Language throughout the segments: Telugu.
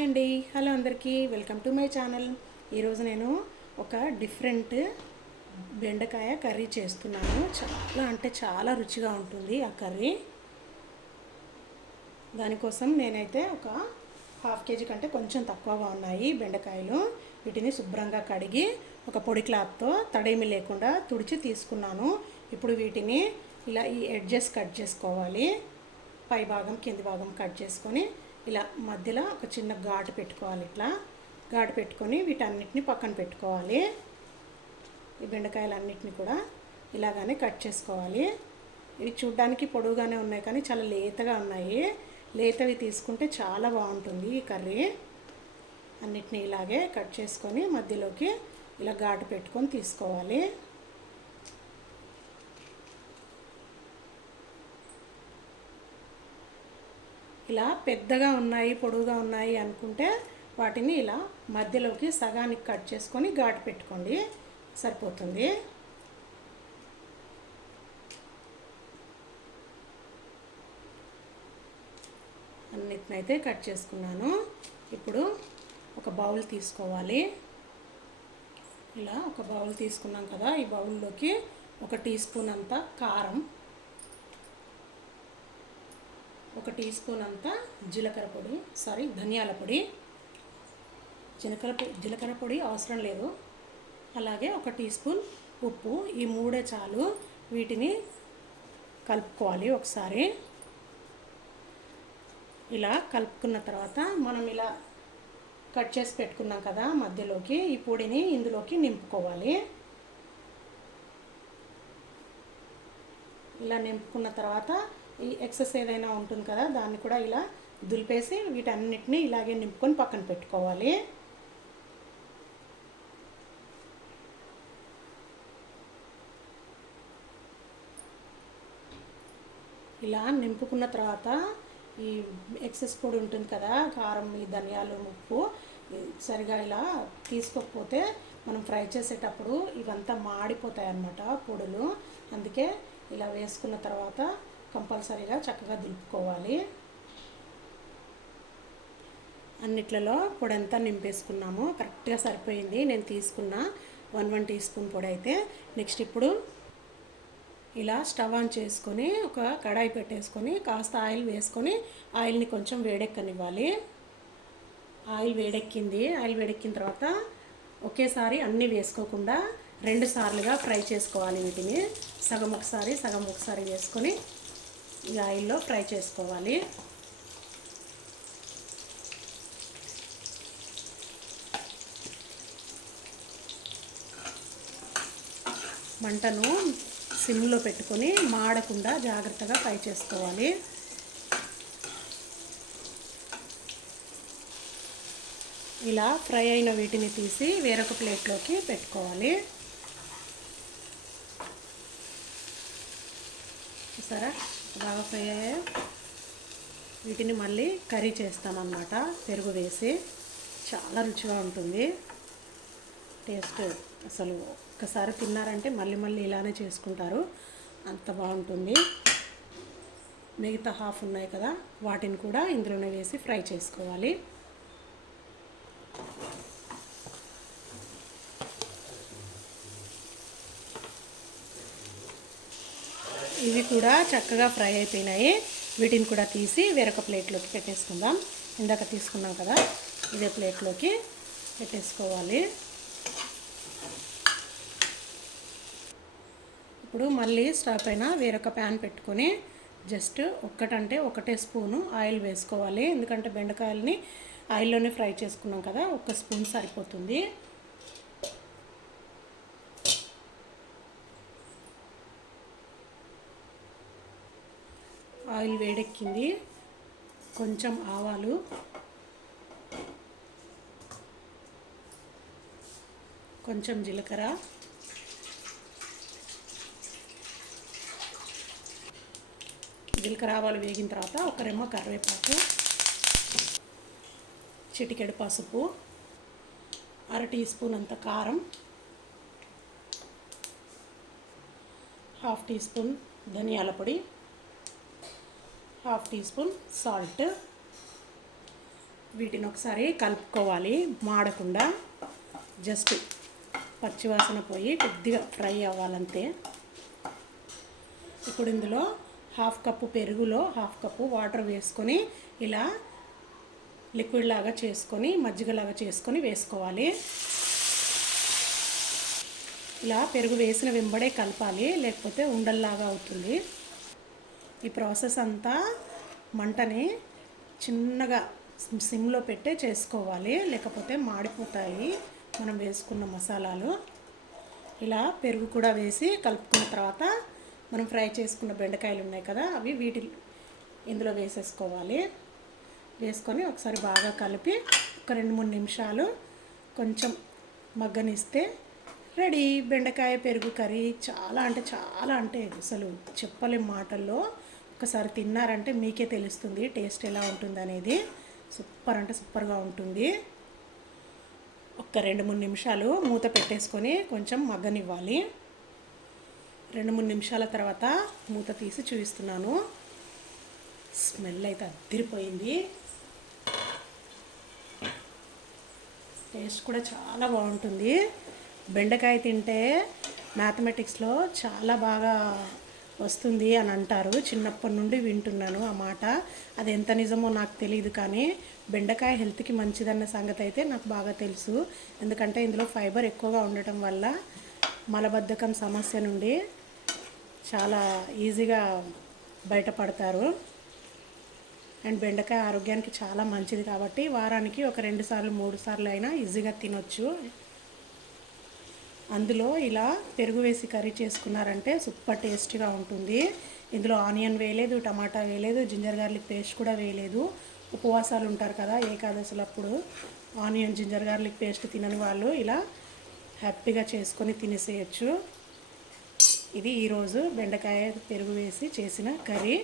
హాయ్ అండి, హలో అందరికీ, వెల్కమ్ టు మై ఛానల్. ఈరోజు నేను ఒక డిఫరెంట్ బెండకాయ కర్రీ చేస్తున్నాను. చాలా అంటే చాలా రుచిగా ఉంటుంది ఆ కర్రీ. దానికోసం నేనైతే ఒక హాఫ్ కేజీ కంటే కొంచెం తక్కువగా ఉన్నాయి బెండకాయలు. వీటిని శుభ్రంగా కడిగి ఒక పొడి క్లాత్తో తడేమి లేకుండా తుడిచి తీసుకున్నాను. ఇప్పుడు వీటిని ఇలా ఈ ఎడ్జెస్ కట్ చేసుకోవాలి. పై భాగం కింది భాగం కట్ చేసుకొని ఇలా మధ్యలో ఒక చిన్న ఘాటు పెట్టుకోవాలి. ఇట్లా ఘాటు పెట్టుకొని వీటన్నిటిని పక్కన పెట్టుకోవాలి. ఈ బెండకాయలన్నిటిని కూడా ఇలాగానే కట్ చేసుకోవాలి. ఇవి చూడ్డానికి పొడవుగానే ఉన్నాయి కానీ చాలా లేతగా ఉన్నాయి. లేతవి తీసుకుంటే చాలా బాగుంటుంది ఈ కర్రీ. అన్నిటినీ ఇలాగే కట్ చేసుకొని మధ్యలోకి ఇలా ఘాటు పెట్టుకొని తీసుకోవాలి. ఇలా పెద్దగా ఉన్నాయి, పొడవుగా ఉన్నాయి అనుకుంటే వాటిని ఇలా మధ్యలోకి సగానికి కట్ చేసుకొని ఘాటు పెట్టుకోండి, సరిపోతుంది. అన్నిటినైతే కట్ చేసుకున్నాను. ఇప్పుడు ఒక బౌల్ తీసుకోవాలి. ఇలా ఒక బౌల్ తీసుకున్నాం కదా, ఈ బౌల్లోకి 1 టీ స్పూన్ అంత కారం, 1 టీ స్పూన్ అంత ధనియాల పొడి. జీలకర్ర పొడి అవసరం లేదు. అలాగే 1 టీ స్పూన్ ఉప్పు. ఈ 3 చాలు. వీటిని కలుపుకోవాలి ఒకసారి. ఇలా కలుపుకున్న తర్వాత మనం ఇలా కట్ చేసి పెట్టుకున్నాం కదా మధ్యలోకి, ఈ పొడిని ఇందులోకి నింపుకోవాలి. ఇలా నింపుకున్న తర్వాత ఈ ఎక్సెస్ ఏదైనా ఉంటుంది కదా దాన్ని కూడా ఇలా దులిపేసి వీటన్నిటిని ఇలాగే నింపుకొని పక్కన పెట్టుకోవాలి. ఇలా నింపుకున్న తర్వాత ఈ ఎక్సెస్ పొడి ఉంటుంది కదా, కారం, ఈ ధనియాలు, ఉప్పు సరిగా ఇలా తీసుకోకపోతే మనం ఫ్రై చేసేటప్పుడు ఇవంతా మాడిపోతాయి అన్నమాట పొడులు. అందుకే ఇలా వేసుకున్న తర్వాత కంపల్సరీగా చక్కగా దులుపుకోవాలి. అన్నిట్లలో పొడి అంతా నింపేసుకున్నాము. కరెక్ట్గా సరిపోయింది. నేను తీసుకున్న 1 టీ స్పూన్ పొడి అయితే. నెక్స్ట్ ఇప్పుడు ఇలా స్టవ్ ఆన్ చేసుకొని ఒక కడాయి పెట్టేసుకొని కాస్త ఆయిల్ వేసుకొని ఆయిల్ని కొంచెం వేడెక్కనివ్వాలి. ఆయిల్ వేడెక్కిన తర్వాత ఒకేసారి అన్నీ వేసుకోకుండా 2 సార్లుగా ఫ్రై చేసుకోవాలి. వీటిని సగం ఒకసారి వేసుకొని ఈ ఆయిల్లో ఫ్రై చేసుకోవాలి. మంటను సిమ్లో పెట్టుకొని మాడకుండా జాగ్రత్తగా ఫ్రై చేసుకోవాలి. ఇలా ఫ్రై అయిన వీటిని తీసి వేరొక ప్లేట్లోకి పెట్టుకోవాలి. చూసారా బాగా ఫ్రై అయ్యాయి. వీటిని మళ్ళీ కర్రీ చేస్తామన్నమాట పెరుగు వేసి. చాలా రుచిగా ఉంటుంది టేస్ట్. అసలు ఒక్కసారి తిన్నారంటే మళ్ళీ ఇలానే చేసుకుంటారు, అంత బాగుంటుంది. మిగతా హాఫ్ ఉన్నాయి కదా వాటిని కూడా ఇందులోనే వేసి ఫ్రై చేసుకోవాలి. ఇవి కూడా చక్కగా ఫ్రై అయిపోయినాయి. వీటిని కూడా తీసి వేరొక ప్లేట్లోకి పెట్టేసుకుందాం. ఇందాక తీసుకున్నాం కదా ఇదే ప్లేట్లోకి పెట్టేసుకోవాలి. ఇప్పుడు మళ్ళీ స్టవ్ పైన వేరొక ప్యాన్ పెట్టుకొని జస్ట్ 1 స్పూను ఆయిల్ వేసుకోవాలి. ఎందుకంటే బెండకాయలని ఆయిల్లోనే ఫ్రై చేసుకున్నాం కదా, 1 స్పూన్ సరిపోతుంది. ఆయిల్ వేడెక్కింది. కొంచెం ఆవాలు, కొంచెం జీలకర్ర, ఆవాలు వేగిన తర్వాత 1 రెమ్మ కరివేపాకు, చిటికెడు పసుపు, 1/2 టీ స్పూన్ అంత కారం, 1/2 టీ స్పూన్ ధనియాల పొడి, 1/2 టీ స్పూన్ సాల్ట్, వీటిని ఒకసారి కలుపుకోవాలి, మాడకుండా జస్ట్ పచ్చివాసన పోయి కొద్దిగా ఫ్రై అవ్వాలంతే. ఇప్పుడు ఇందులో హాఫ్ కప్పు పెరుగులో హాఫ్ కప్పు వాటర్ వేసుకొని ఇలా లిక్విడ్ లాగా చేసుకొని మజ్జిగలాగా చేసుకొని వేసుకోవాలి. ఇలా పెరుగు వేసిన వెంబడే కలపాలి, లేకపోతే ఉండల్లాగా అవుతుంది. ఈ ప్రాసెస్ అంతా మంటని చిన్నగా సిమ్లో పెట్టే చేసుకోవాలి, లేకపోతే మాడిపోతాయి మనం వేసుకున్న మసాలాలు. ఇలా పెరుగు కూడా వేసి కలుపుకున్న తర్వాత మనం ఫ్రై చేసుకున్న బెండకాయలు ఉన్నాయి కదా, అవి ఇందులో వేసేసుకోవాలి. వేసుకొని ఒకసారి బాగా కలిపి ఒక 2-3 నిమిషాలు కొంచెం మగ్గనిస్తే రెడీ బెండకాయ పెరుగు కర్రీ. చాలా అంటే అసలు చెప్పలేం మాటల్లో. ఒకసారి తిన్నారంటే మీకే తెలుస్తుంది టేస్ట్ ఎలా ఉంటుంది అనేది. సూపర్ అంటే సూపర్గా ఉంటుంది. ఒక 2-3 నిమిషాలు మూత పెట్టేసుకొని కొంచెం మగ్గనివ్వాలి. 2-3 నిమిషాల తర్వాత మూత తీసి చూపిస్తున్నాను. స్మెల్ అయితే అదిరిపోయింది. టేస్ట్ కూడా చాలా బాగుంటుంది. బెండకాయ తింటే మ్యాథమెటిక్స్లో చాలా బాగా వస్తుంది అని అంటారు. చిన్నప్పటి నుండి వింటున్నాను ఆ మాట. అది ఎంత నిజమో నాకు తెలియదు, కానీ బెండకాయ హెల్త్కి మంచిదన్న సంగతి అయితే నాకు బాగా తెలుసు. ఎందుకంటే ఇందులో ఫైబర్ ఎక్కువగా ఉండటం వల్ల మలబద్ధకం సమస్య నుండి చాలా ఈజీగా బయటపడతారు. అండ్ బెండకాయ ఆరోగ్యానికి చాలా మంచిది కాబట్టి వారానికి ఒక 2 సార్లు 3 సార్లు అయినా ఈజీగా తినొచ్చు. అందులో ఇలా పెరుగు వేసి కర్రీ చేసుకున్నారంటే సూపర్ టేస్టీగా ఉంటుంది. ఇందులో ఆనియన్ వేయలేదు, టమాటా వేయలేదు, జింజర్ గార్లిక్ పేస్ట్ కూడా వేయలేదు. ఉపవాసాలు ఉంటారు కదా ఏకాదశులు, అప్పుడు ఆనియన్ జింజర్ గార్లిక్ పేస్ట్ తినని వాళ్ళు ఇలా హ్యాపీగా చేసుకొని తినేసేయచ్చు. ఇది ఈరోజు బెండకాయ పెరుగు వేసి చేసిన కర్రీ.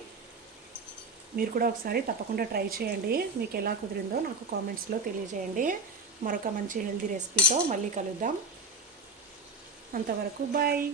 మీరు కూడా ఒకసారి తప్పకుండా ట్రై చేయండి. మీకు ఎలా కుదిరిందో నాకు కామెంట్స్లో తెలియజేయండి. మరొక మంచి హెల్తీ రెసిపీతో మళ్ళీ కలుద్దాం. అంతవరకు బాయ్.